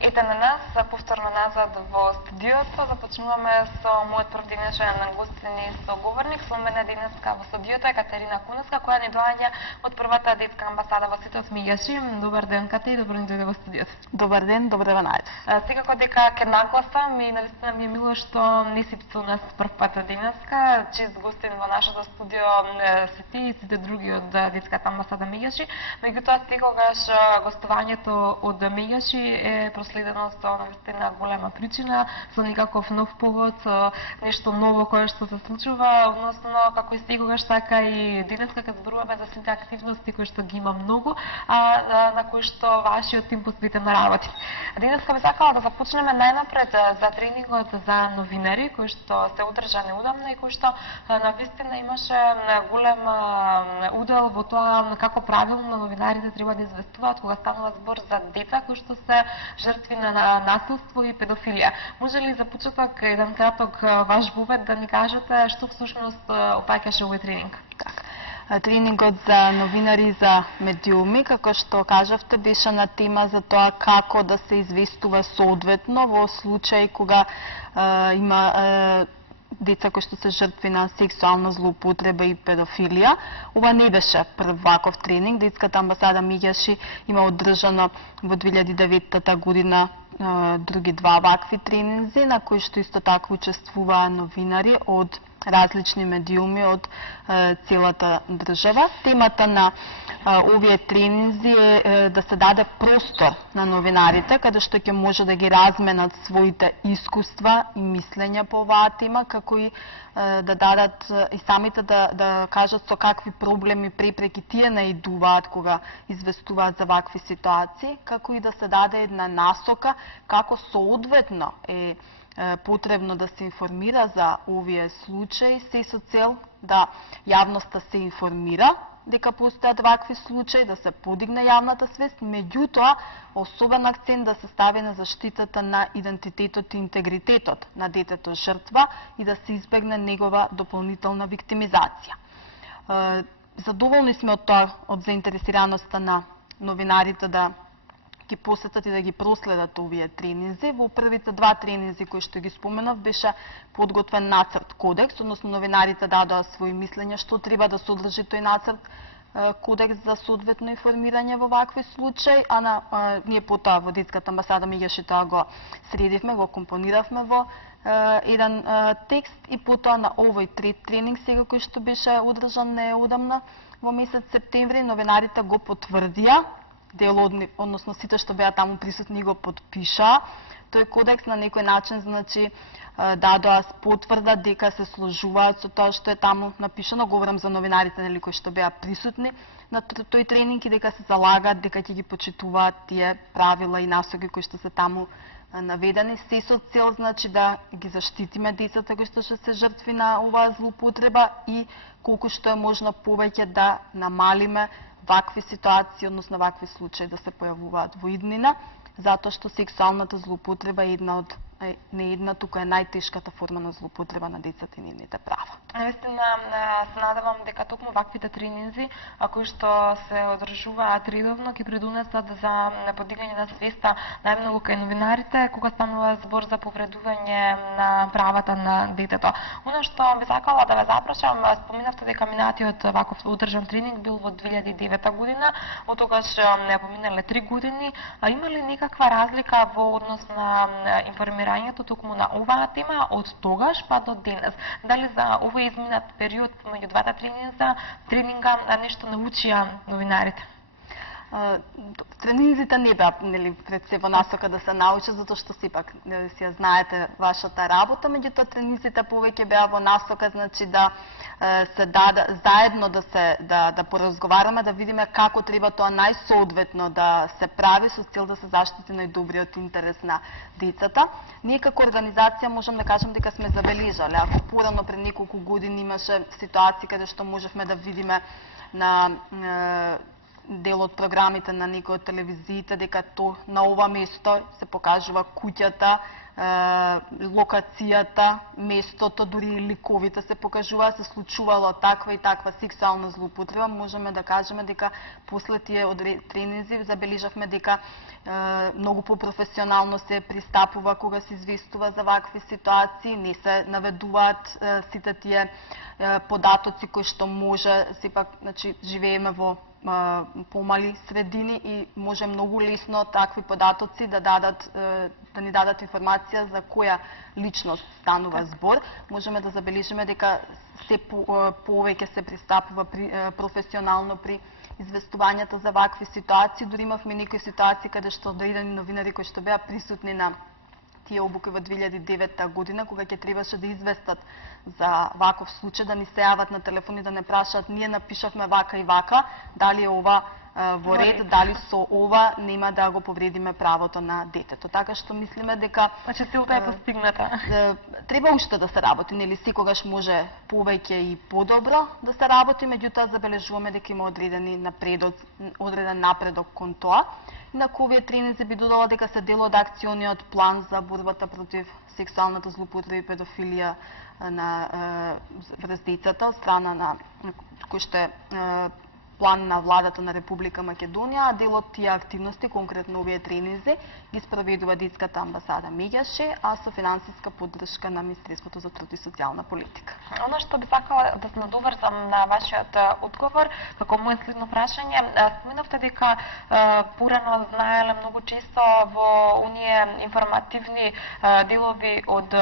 Ете на нас, повторно назад во студиото, започнуваме со мојот прв денешен гостин и соговорник. Со мене денеска во студиото е Катерина Куневска, која ни доаѓа од првата детска амбасада во светот Мијаши. Добар ден, Кате, и добро ни дојде во студиото. Добар ден, добре ве најдов. Секако дека ќе нагласам и навистина ми е мило што не си со нас прв пат денеска. Чест гостин во нашето студио си ти и сите други од детската амбасада Мијаши. Меѓутоа, секогаш гостувањето од Мијаши е проследено со навистина голема причина, со некаков нов повод, со нешто ново кое што се случува, односно како и секогаш така и денеска кога зборуваме за сите активности кои што ги има многу, а на кои што вашиот тим посветено работи. Денеска би сакала да започнеме најнапред за тренингот за новинари кој што се одржа неудамно и кој што навистина имаше голем удел во тоа како правилно новинарите треба да известуваат кога станува збор за деца кои што се жртви на насилство и педофилија. Може ли за почеток еден краток ваш бувет да ни кажете што всушност опаќаше овој тренинг? Тренингот за новинари за медиуми, како што кажавте, беше на тема за тоа како да се известува соодветно во случај кога има деца кои што се жртви на сексуална злоупотреба и педофилија. Ова не беше прв ваков тренинг. Детската амбасада Мијаши има одржано во 2009 година други два вакви тренинзи, на кои што исто така учествуваа новинари од различни медиуми од целата држава. Темата на овие тренинзи е да се даде простор на новинарите, каде што ќе може да ги разменат своите искуства и мислења по оваа тема, како и да дадат и самите да кажат со какви проблеми, препреки тие наидуваат кога известуваат за вакви ситуации, како и да се даде една насока како соодветно е потребно да се информира за овие случаи, се со цел да јавноста се информира дека постојат вакви случаи, да се подигне јавната свест, меѓутоа особен акцент да се стави на заштитата на идентитетот и интегритетот на детето жртва и да се избегне негова дополнителна виктимизација. Задоволни сме од тоа, од заинтересираноста на новинарите да ги посетат и да ги проследат овие тренинзи. Во првите два тренинзи кои што ги споменав беше подготвен нацрт кодекс, односно новинарите дадоа своји мислења што треба да содржи тој нацрт кодекс за соодветно информирање во вакви случаи, а ние потоа во детската амбасада Мијаши тоа го средивме, го компониравме во еден текст и потоа на овој трет тренинг сега кој што беше одржан неодамна во месец септември, новинарите го потврдија, дел од нив, односно сите што беа таму присутни го потпишаа. Тој кодекс на некој начин, значи, дадоа потврда дека се сложуваат со тоа што е таму напишано. Говорам за новинарите, нели, кои што беа присутни на тој тренинг и дека се залагаат дека ќе ги почитуваат тие правила и насоки кои што се таму наведени, се со цел, значи, да ги заштитиме децата кои што се жртви на оваа злоупотреба и колку што е можно повеќе да намалиме вакви ситуации, односно вакви случаи да се појавуваат во иднина, затоа што сексуалната злоупотреба е не една, тука е најтешката форма на злоупотреба на децата и нивните права. Наистина се надевам дека токму ваквите тренинзи, кои што се одржуваат редовно, ќе придонесат за подигање на свеста најмногу кај новинарите кога станува збор за повредување на правата на детето. Оно што би сакала да ве запрашам, споминавте дека минатиот ваков одржан тренинг бил во 2009 година, од тогаш не поминале 3 години. Има ли некаква разлика во однос на информирањето токму на оваа тема од тогаш па до денес? Дали за овој изминат период меѓу двата тренинга нешто научија новинарите? Тренинзите не беа, нели, пред се во насока да се научат, затоа што сепак си ја знаете вашата работа, меѓутоа тренинзите повеќе беа во насока, значи да се заедно да поразговараме, да видиме како треба тоа најсоодветно да се прави со цел да се заштити најдобриот интерес на децата. Ние како организација можам да кажам дека сме забележале, ако порано пред неколку години имаше ситуации каде што можевме да видиме на дел од програмите на некои од телевизиите дека на ова место се покажува куќата локацијата, местото, дури ликовите се покажува, се случувало таква и таква сексуална злоупотреба, можеме да кажеме дека после тие тренинзи забележавме дека многу попрофесионално се пристапува кога се известува за вакви ситуации, не се наведуваат сите тие податоци кои што може, сепак, значи, живееме во помали средини и може многу лесно такви податоци да ни дадат информација за која личност станува збор. Можеме да забележиме дека се повеќе се пристапува професионално при известувањето за вакви ситуации. Дури имавме некои ситуации каде што одредени новинари кои што беа присутни на тие обуки во 2009 година, кога ќе требаше да известат за ваков случај, да ни се јават на телефон и да не прашаат, ние напишавме вака и вака, дали е ова во ред, дали со ова нема да го повредиме правото на детето. Така што мислиме дека значи целта е постигната. Треба уште да се работи, нели секогаш може повеќе и подобро да се работи, меѓутоа забележуваме дека има одреден напредок кон тоа. На овие тренинзи би додала дека се дел од акциониот план за борбата против сексуалната злоупотреба и педофилија врз децата од страна на кој што е план на владата на Република Македонија, а дел од тие активности, конкретно овие тренинзи, ги спроведува Детската амбасада Меѓаши, а со финансиска поддршка на Министерството за труд и социјална политика. Оно што би сакала да се надоврзам на вашиот одговор, како моје следно прашање, споменавте дека порано знаеле многу често во оние информативни делови од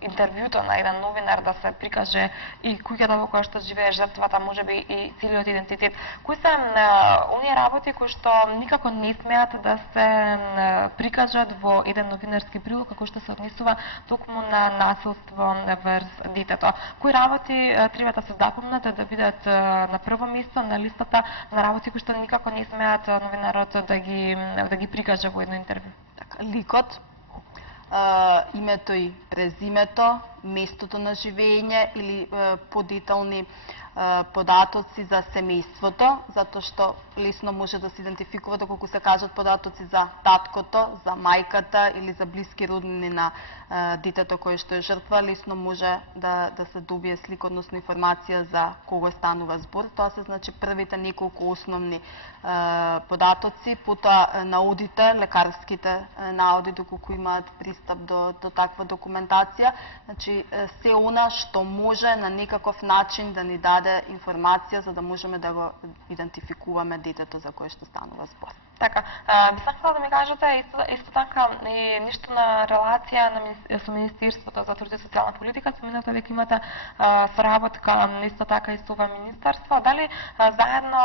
интервјуто на еден новинар да се прикаже и куќата во која што живее жртвата, можеби и целиот идентитет. Кои се оние работи кои што никако не смеат да се прикажат во еден новинарски прилог, како што се однесува токму на насилство врз детето? Кои работи треба да се запомнат, да бидат на прво место на листата на работи кои што никако не смеат новинарот да ги прикаже во едно интервју? Така, ликот, името и презимето, местото на живење или подетални податоци за семејството, затоа што лесно може да се идентификува доколку се кажат податоци за таткото, за мајката или за блиски роднини на детето кое што е жртва, лесно може да се добие слика, односно информација за кого станува збор. Тоа се значи првите неколку основни податоци, потоа наодите, лекарските наоди доколку имаат пристап до таква документација, значи се она што може на некаков начин да ни даде информација за да можеме да го идентификуваме детето за кое што станува збор. Така, би сакала да ми кажете исто така и ништо на релација со Министерството за труд и социјална политика, споменавте дека имате соработка исто така и со ова министерство. Дали заедно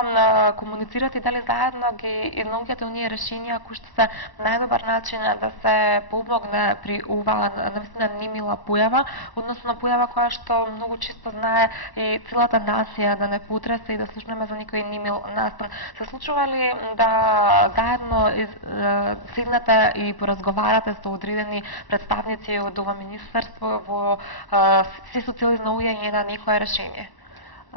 комуницирате и дали заедно ги изнаоѓате оние решенија кои што се најдобар начин да се помогне при оваа навистина немила појава, односно појава која што многу често знае и целата нација да не потресе и да слушнеме за некој немил настан. Се случува ли да заедно седнете и поразговарате со одредени представници од ова министерство во се со цел изнаоѓање на некое решение?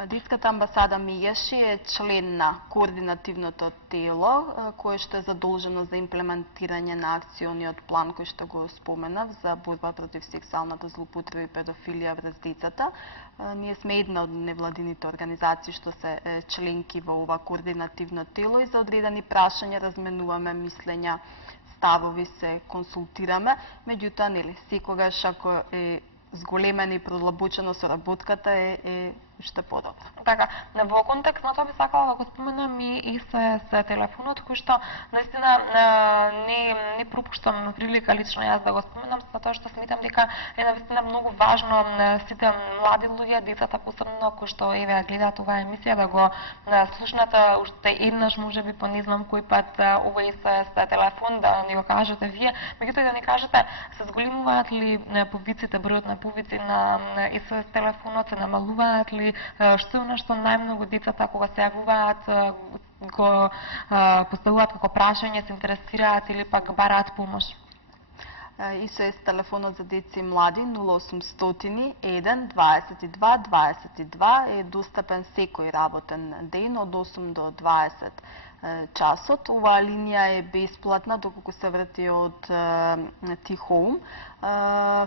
Детската амбасада Меѓаши е член на координативното тело, кое што е задолжено за имплементирање на акциониот план кој што го споменав за борба против сексуалната злоупотреба и педофилија врз децата. Ние сме една од невладините организации што се членки во ова координативно тело и за одредени прашања разменуваме мислења, ставови, се консултираме, меѓутоа нели секогаш ако е зголемена и продлабочена соработката е уште подобро. Така, во контекст на тоа би сакала да го споменам и се телефонот, кој што наистина не пропуштам прилика лично јас да го споменам, затоа што сметам дека е наистина многу важно сите млади луѓе, децата посебно кои што еве гледаат оваа емисија да го слушнат уште еднаш, можеби по не знам кој пат овој се телефон да ни го кажете вие, меѓутоа да ни кажете се зголемуваат ли повиците, бројот на повици на СОС телефонот, се намалуваат ли, што е она што најмногу децата кога се јавуваат го поставуваат како прашање, се интересираат или пак бараат помош? СОС телефонот за деца и млади 0800 1 22 22 е достапен секој работен ден од 8 до 20 часот. Оваа линија е бесплатна доколку се врати од T-Home,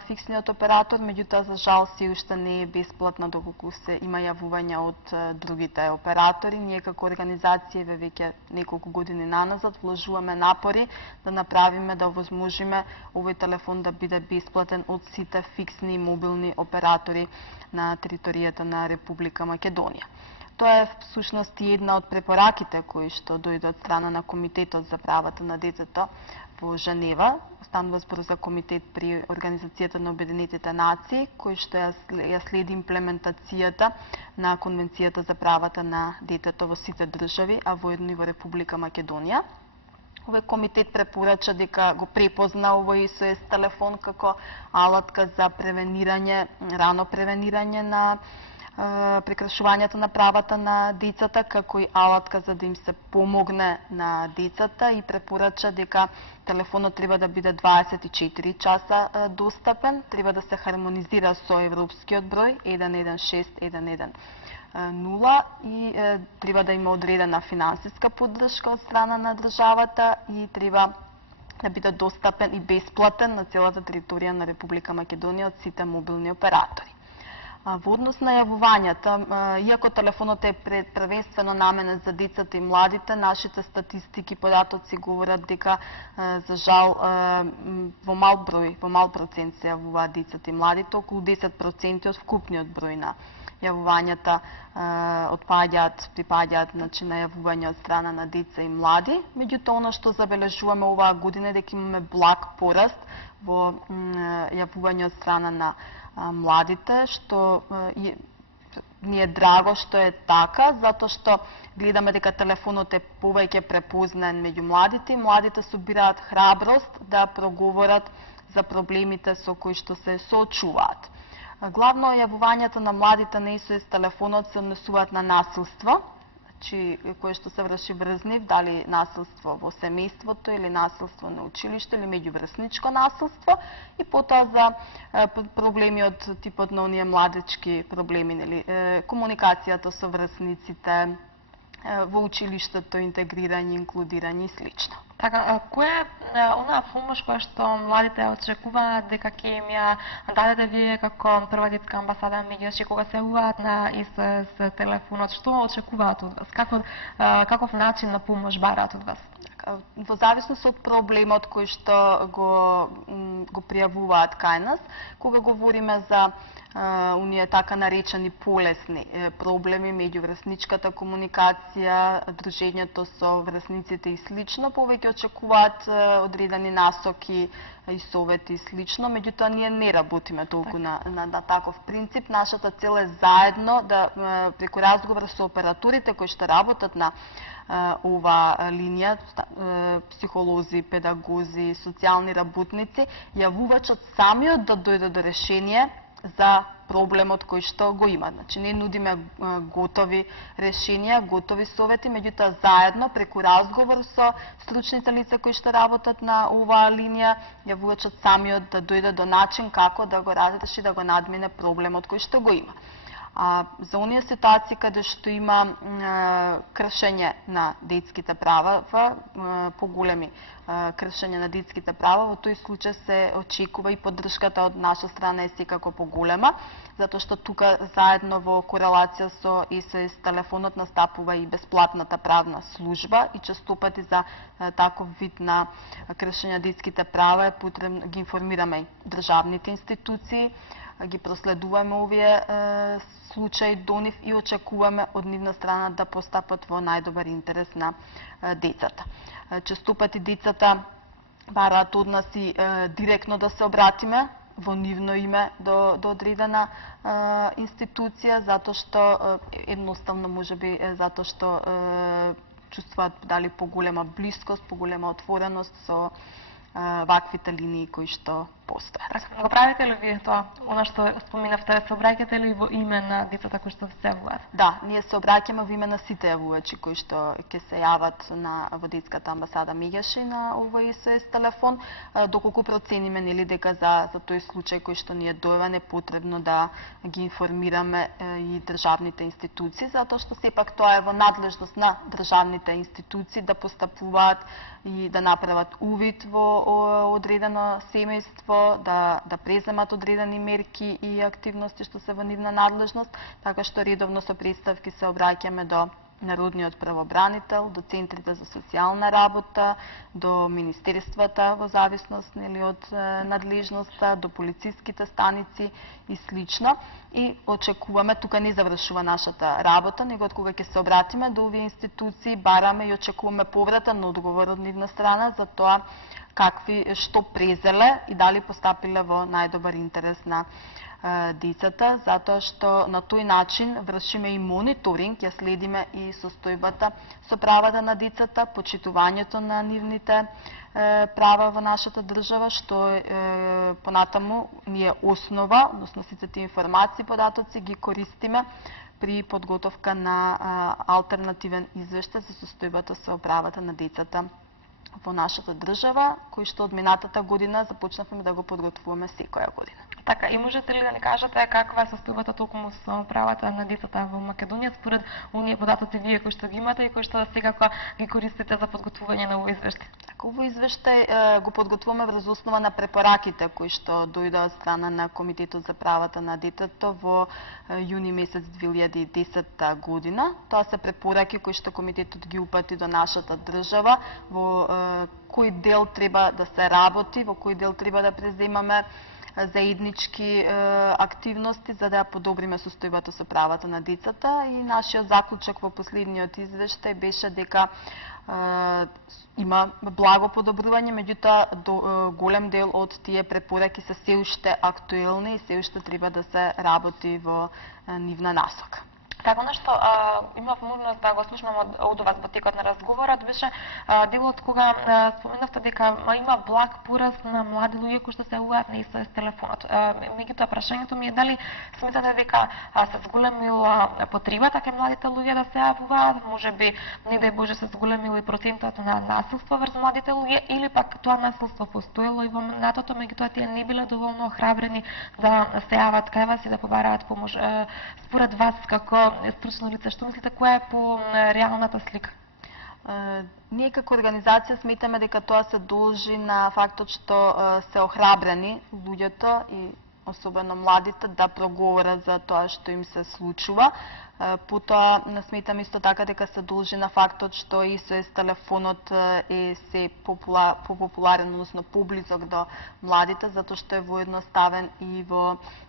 фиксниот оператор, меѓутоа за жал се уште не е бесплатна доколку се има јавувања од другите оператори. Ние како организација веќе неколку години наназад вложуваме напори да направиме, да овозможиме овој телефон да биде бесплатен од сите фиксни и мобилни оператори на територијата на Република Македонија. Тоа е всушност и една од препораките кои што дојде од страна на Комитетот за правата на детето во Женева. Станува збор за комитет при Организацијата на Обединетите нации, кој што ја следи имплементацијата на Конвенцијата за правата на детето во сите држави, а воедно и во Република Македонија. Овој комитет препорача дека го препозна овој СОС телефон како алатка за превенирање, рано превенирање на прекршувањето на правата на децата, како и алатка за да им се помогне на децата, и препорача дека телефонот треба да биде 24 часа достапен, треба да се хармонизира со европскиот број 116110 и треба да има одредена финансиска поддршка од страна на државата и треба да биде достапен и бесплатен на целата територија на Република Македонија од сите мобилни оператори. Во однос на јавувањата, иако телефонот е првенствено наменет за децата и младите, нашите статистики, податоци говорат дека за жал во мал процент се јавуваат децата и младите, околу 10% од вкупниот број на јавувањата припаѓаат на јавување од страна на деца и млади. Меѓутоа, она што забележуваме оваа година е дека имаме благ пораст во јавување од страна на младите, што ни е драго што е така, затоа што гледаме дека телефонот е повеќе препознаен меѓу младите и младите собираат храброст да проговорат за проблемите со кои што се соочуваат. Главно јавувањата на младите на СОС телефонот се однесуваат на насилство, кое што се врши врз нив, дали насилство во семејството или насилство на училиште или меѓуврсничко насилство, и потоа за проблеми од типот на оние младечки проблеми, комуникацијата со врсниците, во училиштето, интегрирање, инклудирање и слично. Така, која е онаа помош која што младите очекуваат дека ќе им ја дадете вие како прва детска амбасада меѓутоа кога се јавуваат на СОС телефонот, што очекуваат од вас? Каков начин на помош бараат од вас? Во зависност од проблемот кој што го пријавуваат кај нас, кога говориме за оние така наречени полесни проблеми, меѓуврсничката комуникација, дружењето со врсниците и слично, повеќе очекуваат одредени насоки и совети и слично, меѓутоа ние не работиме толку на таков принцип. Нашата цел е заедно да преку разговор со операторите кои што работат на ова линија, психолози, педагози, социјални работници, јавувачот самиот да дојде до решение за проблемот кој што го има. Значи, не нудиме готови решенија, готови совети, меѓутоа заедно, преку разговор со стручните лица кои што работат на оваа линија, јавувачот самиот да дојде до начин како да го разреши, да го надмине проблемот кој што го има. За оние ситуации каде што има кршење на детските права, поголеми кршење на детските права, во тој случај се очекува и поддршката од наша страна е секако поголема, затоа што тука заедно во корелација со СОС телефонот настапува и бесплатната правна служба и честопати за таков вид на кршење на детските права е потребно ги информираме и државните институции, ги проследуваме овие случаи до нив и очекуваме од нивна страна да постапат во најдобар интерес на децата. Честопати децата бараат од нас и директно да се обратиме во нивно име до одредена институција, затоа што едноставно можеби затоа што чувствуваат дали поголема блискост, поголема отвореност со ваквите линии кои што постојат. Го правите ли вие тоа? Она што споминавте, се обраќате ли во име на децата кои што се јавуваат? Да, ние се обраќаме во име на сите јавувачи кои што ќе се јават во детската амбасада Меѓаши на овој СОС телефон, доколку процениме нели дека за тој случај кој што ни е дојавен е потребно да ги информираме и државните институции, затоа што сепак тоа е во надлежност на државните институции да постапуваат и да направат увид во одредено семејство, да преземат одредени мерки и активности што се во нивна надлежност, така што редовно со представки се обраќаме до Народниот правобранител, до центрите за социјална работа, до министерствата во зависност нели од надлежноста, до полициските станици и слично. И очекуваме, тука не завршува нашата работа, него од кога ќе се обратиме до овие институции, бараме и очекуваме повратен одговор од нивна страна за тоа што презеле и дали постапиле во најдобар интерес на децата, затоа што на тој начин вршиме и мониторинг, ја следиме и состојбата со правата на децата, почитувањето на нивните права во нашата држава, што понатаму ни е основа, односно сите тие информации, податоци ги користиме при подготовка на алтернативен извештај за состојбата со правата на децата во нашата држава, кој што од минатата година започнавме да го подготвуваме секоја година. Така, и можете ли да ни кажете каква е состојбата токму со правата на децата во Македонија според оние податоци вие кои што ги имате и кои што секако ги користите за подготвување на овој извештај? Така, овој извештај го подготвуваме врз основа на препораките кои што дојдоа од страна на Комитетот за правата на детето во јуни месец 2010 година. Тоа се препораки кои што комитетот ги упати до нашата држава, во кој дел треба да се работи, во кој дел треба да преземаме заеднички активности за да ја подобриме состојбата со правата на децата, и нашиот заклучок во последниот извештај беше дека има благо подобрување, меѓутоа голем дел од тие препораки се се уште актуелни и се уште треба да се работи во нивна насока. Така, нешто имав можност да го слушнам од вас во текот на разговорот беше делот кога споменавте дека има благ пораст на млади луѓе кои што се јавуваат на СОС телефонот. Меѓутоа прашањето ми е дали сметате дека се зголемила потребата кај младите луѓе да се јавуваат, можеби не дај Боже се зголемил и процентот на насилство врз младите луѓе, или пак тоа насилство постоело и во минатото, меѓутоа тие не биле доволно охрабрени да се јават кај вас и да побараат помош. Според вас како стручно лице, што мислите, која е по реалната слика? Ние како организација сметаме дека тоа се должи на фактот што се охрабрени луѓето и особено младите да проговорат за тоа што им се случува. Потоа сметам исто така дека се должи на фактот што СОС телефонот е се популарен, односно поблизок до младите, затоа што е воедноставен и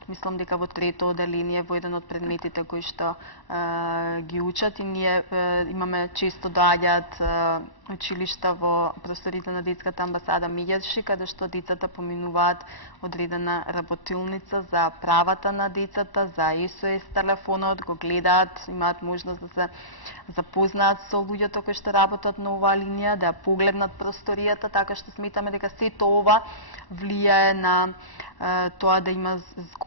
мислам дека во трето оделение во еден од предметите кои што ги учат, и ние имаме често доаѓаат училишта во просторите на детската амбасада Меѓаши, каде што децата поминуваат одредена работилница за правата на децата, за СОС телефонот, го гледаат, имаат можност да се запознаат со луѓето кои што работат на оваа линија, да ја погледнат просторијата, така што сметаме дека сето ова влијае на тоа да има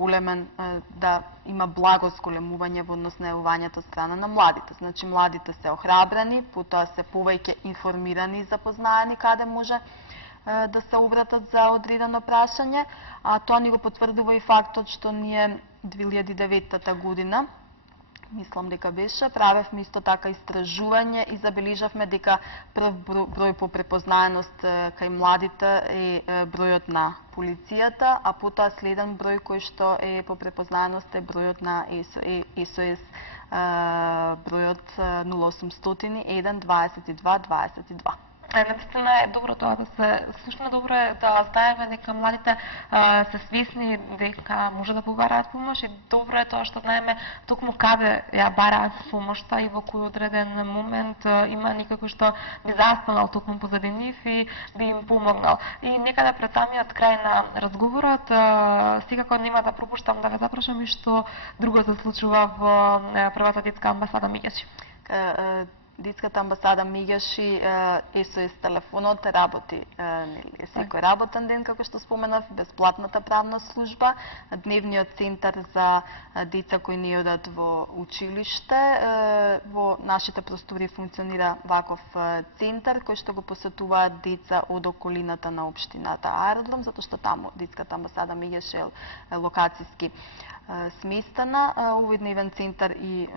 да има благо зголемување во однос на јавувањето од страна на младите. Значи младите се охрабрени, потоа се повеќе информирани и запознаени каде може да се обратат за одредено прашање, а тоа ни го потврдува и фактот што ние 2009 година, мислам дека беше, правевме исто така истражување и забележавме дека прв број по препознаеност кај младите е бројот на полицијата, а потоа следен број кој што е по препознаеност е бројот на СОС, бројот 0800 1 22 22. Наистина е добро тоа да се слушне, добро е да знаеме дека младите се свесни дека може да побараат помош, и добро е тоа што знаеме токму каде ја бараат помошта и во кој одреден момент има некој што би застанал токму позади нив и би им помогнал. И некаде пред самиот крај на разговорот секако нема да пропуштам да ве запрашам и што друго се случува во првата детска амбасада Меѓаши. Детската амбасада мигаше СОС телефонот работи секој работен ден, како што споменав, бесплатната правна служба, дневниот центар за деца кои не одат во училиште. Во нашите простори функционира ваков центар кој што го посетуваат деца од околината на општината Аеродром, затоа што таму детската амбасада мигаше локацијски сместена. Овој дневен центар и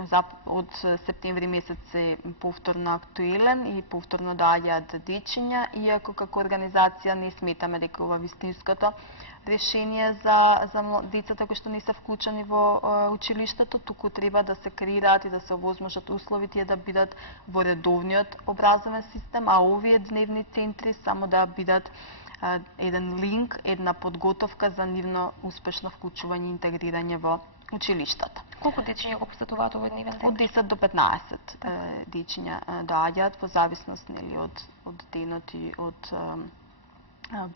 од септември месец е повторно актуелен и повторно доаѓаат дечиња, иако како организација не сметаме дека ова вистинското решение за децата кои што не се вклучени во училиштето, туку треба да се креираат и да се овозможат услови тие да бидат во редовниот образовен систем, а овие дневни центри само да бидат еден линк, една подготовка за нивно успешно вклучување и интегрирање во училиштата. Колку дечиња го посетуваат овој дневен центар? Од 10 до 15 дечиња доаѓаат во зависност од денот и од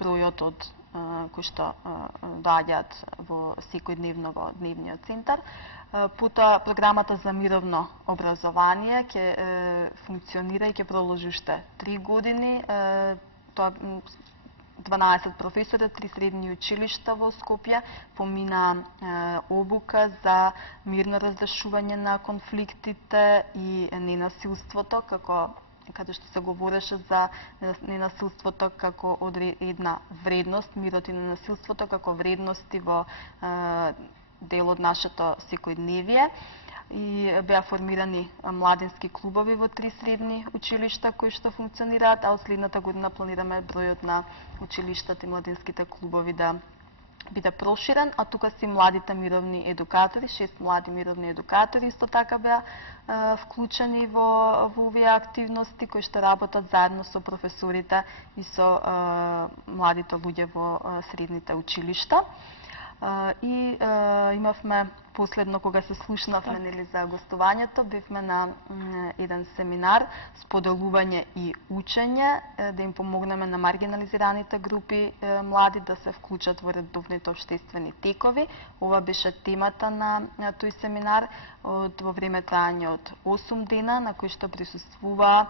бројот од кои што доаѓаат во секојдневно во дневниот центар. Потоа програмата за мировно образование ќе функционира и ќе продолжи уште 3 години. Тоа 12 професори од 3 средни училишта во Скопје помина обука за мирно разрешување на конфликтите и ненасилството, каде што се говореше за ненасилството како една вредност, мирот и ненасилството како вредности во дел од нашето секојдневие. И беа формирани младински клубови во 3 средни училишта кои што функционираат, а од следната година планираме бројот на училиштата и младинските клубови да биде проширен, а тука си младите мировни едукатори, 6 млади мировни едукатори исто така беа вклучени во овие активности кои што работат заедно со професорите и со младите луѓе во средните училишта. И имавме последно кога се слушнавме нели за гостувањето, бевме на еден семинар споделување и учење, да им помогнеме на маргинализираните групи млади да се вклучат во редовните општествени текови. Ова беше темата на тој семинар во време трајање од 8 дена, на кој што присуствуваа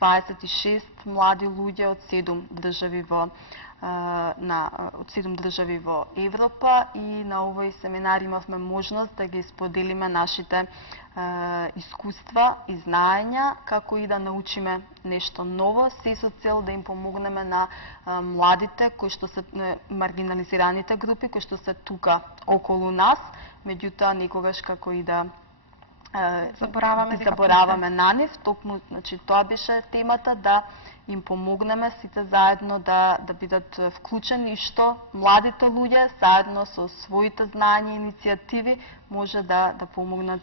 26 млади луѓе од 7 држави во Европа, и на овој семинар имавме можност да ги споделиме нашите искуства и знаења, како и да научиме нешто ново, се со цел да им помогнеме на младите кои што се маргинализираните групи, кои што се тука околу нас, меѓутоа некогаш како и да забораваме на нив. Токму, значи, тоа беше темата, да им помогнеме сите заедно да бидат вклучени, и што младите луѓе заедно со своите знаења и иницијативи може да помогнат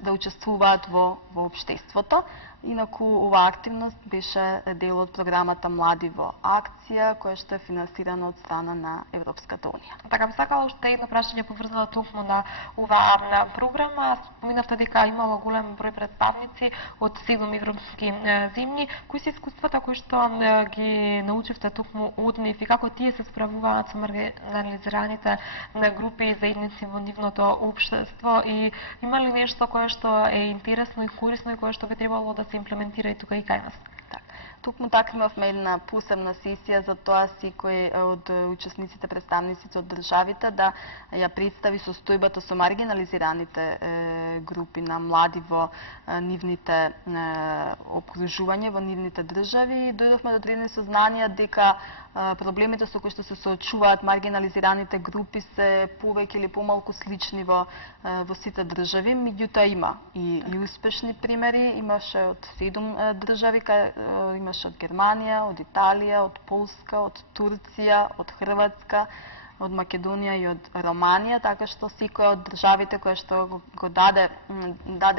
да учествуваат во општеството. Инаку оваа активност беше дел од програмата Млади во акција, која што е финансирана од страна на Европската унија. Така, би сакала уште едно прашање поврзано токму на оваа програма. Споминавте дека имало голем број представници од 7 европски земји. Кои се искуствата кои што ги научивте токму од нив и како тие се справуваат со маргинализираните групи и заедници во нивното општество, и има ли нешто кое што е интересно и корисно и кое што би требало да се имплементира и тука и кај нас? Токму така имавме една посебна сесија за тоа секој од учесниците, представниците од државите да ја представи состојбата со маргинализираните групи на млади во нивните окружување, во нивните држави. Дојдовме до одредени сознанија дека проблемите со кои што се соочуваат маргинализираните групи се повеќе или помалку слични во сите држави, меѓутоа има и успешни примери. Имаше од 7 држави, имаше од Германија, од Италија, од Полска, од Турција, од Хрватска, од Македонија и од Романија, така што секоја од државите која што го даде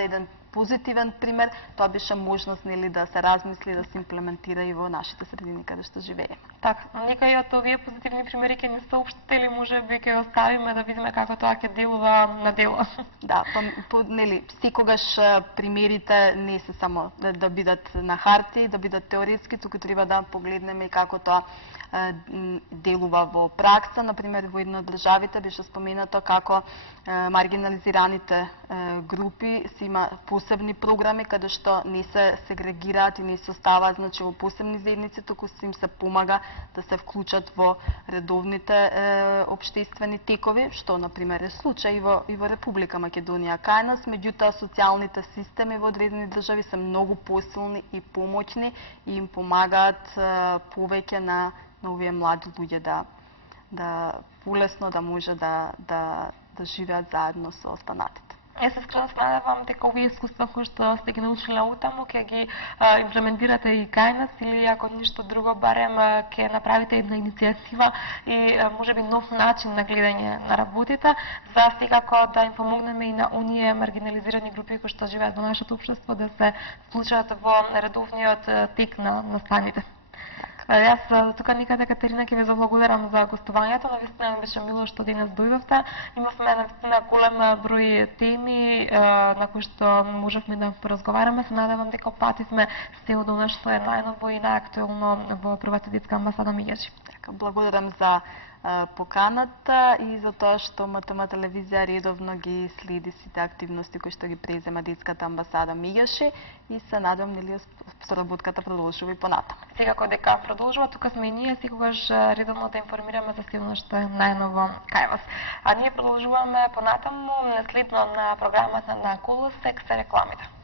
еден позитивен пример, тоа беше можност нели да се размисли, да се имплементира и во нашите средини каде што живееме. Така, некои од овие позитивни примери ќе ни соопштите или можеби ќе оставиме да видиме како тоа ќе делува на дело? Да, нели секогаш примерите не се само да бидат на хартија, да бидат теоретски, туку треба да погледнеме и како тоа делува во пракса. Например, во една од државите беше споменато како маргинализираните групи се има посебни програми каде што не се сегрегираат и не се оставаат значи во посебни заедници, туку им се помага да се вклучат во редовните општествени текови, што на пример е случај и во Република Македонија кај нас. Меѓутоа социјалните системи во одредени држави се многу посилни и помоќни и им помагаат повеќе на овие млади луѓе да полесно да може да живеат заедно со останатите. Јас искрено се надевам дека овие искуства кои што сте ги научиле утаму ќе ги имплементирате и кај нас или ако ништо друго барем ќе направите една иницијатива и можеби нов начин на гледање на работите за секако да им помогнеме и на оние маргинализирани групи кои што живеат во нашето општество да се вклучат во редовниот тек на настаните. Јас тука никаде, Катерина, ќе ве заблагодарам за гостувањето. Навистина ми беше мило што денес дојдовте. Имавме навистина голем број теми на кои што можевме да поразговараме. Се надевам дека пативме се од она што е најново и најактуелно во првата детска амбасада Мијачи. Благодарам за поканата и за тоа што МТМ телевизија редовно ги следи сите активности кои што ги презема детската амбасада Мијаши и се надевам нели соработката продолжува и понатаму. Секако дека продолжува, тука сме и ние секогаш редовно да информираме за сето што е најново кај вас. А ние продолжуваме понатаму следно на програмата на Колосек се рекламите.